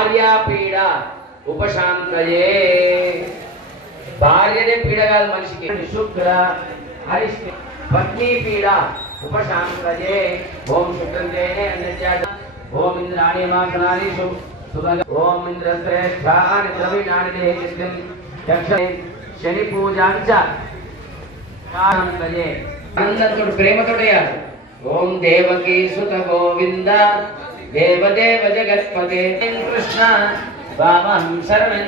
భార్యా పీడ ఉపశాంతయే భార్యనే పీడ కాదు మనిషికి శుక్ర హరిష్ణ పత్ని పీడ ఉపశాంతయే ఓం శుక్రం జయనే అన్యజాత ఓం ఇంద్రాణి మాసనాని శు- సుభగ ఓం ఇంద్రశ్రేష్ఠాని ద్రవిణాని దేహిత్యం చక్షే శని పూజాంచ శాంతయే ఆనందంతో ప్రేమతోడే ఓం దేవకీ సుత గోవింద దేవదేవ జగత్పదే కృష్ణ వామహం శరణం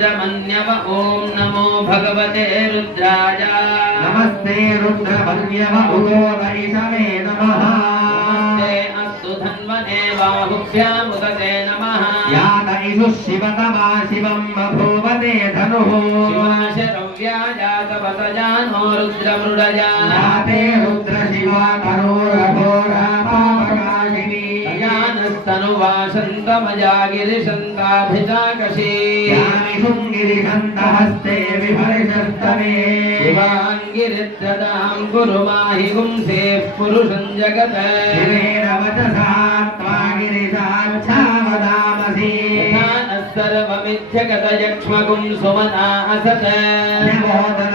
रुद्रमन्यम ओम नमो भगवते रुद्राय। नमस्ते रुद्रमन्यम उतो उदोदरिषवे नमः। नमस्ते अस्तु धन्वने बाहुभ्यामुदते नमः। या नयिषु शिवतमा शिवं बभूवते धनुः। शिवाशरव्याजातवतजा नो रुद्रमृडजा ते रुद्रशिवा करो रघोरा జ్ఞానస్తనువాసంతమజాగిరిశంతాభిజాకషీ యాని శృంగిరిహంతహస్తే విభరిషస్తమే శివాంగిరిత్రదాం కురు మాహి గుంసే పురుషం జగత శివేన వచసా త్వాగిరిశాచ్ఛావదామసి సర్వమిథ్యగతయక్ష్మగుం సుమనా అసత నమోదన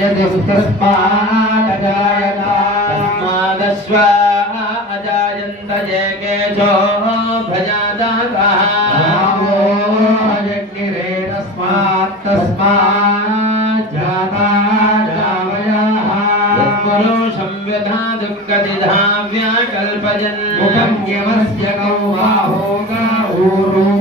సర్వహుతः సంభృతం వృషదాజ్యం యజ్ఞాత్ సర్వహుతరుతः సామాని జగ్నిరే తస్మాదశ్వ అజాయంత జేకేశో భజాదాగः పురుషం వ్యధాదుఃఖదిధావ్యాకల్పజన్ ముఖం యమస్య గౌబాహో గౌరూపాలా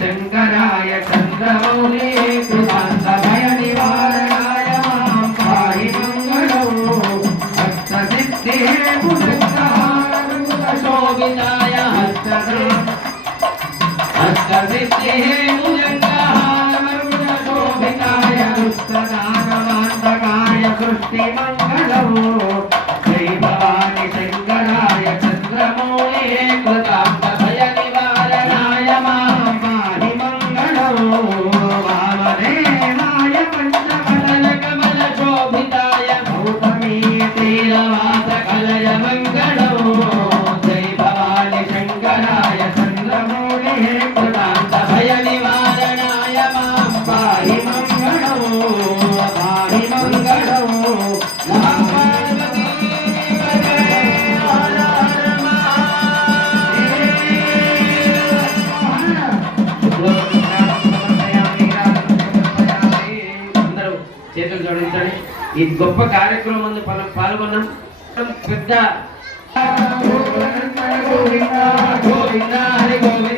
శంకరాయ చంద్రమౌళి కృతాంత గొప్ప కార్యక్రమం మనం పాల్గొన్నాం. పెద్ద గోవింద గోవింద హరి గోవింద.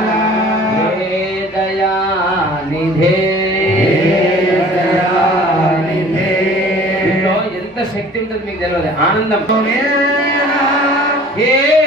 నిధే. ఎంత శక్తి ఉంటుంది మీకు తెలియదు ఆనందం. ఏ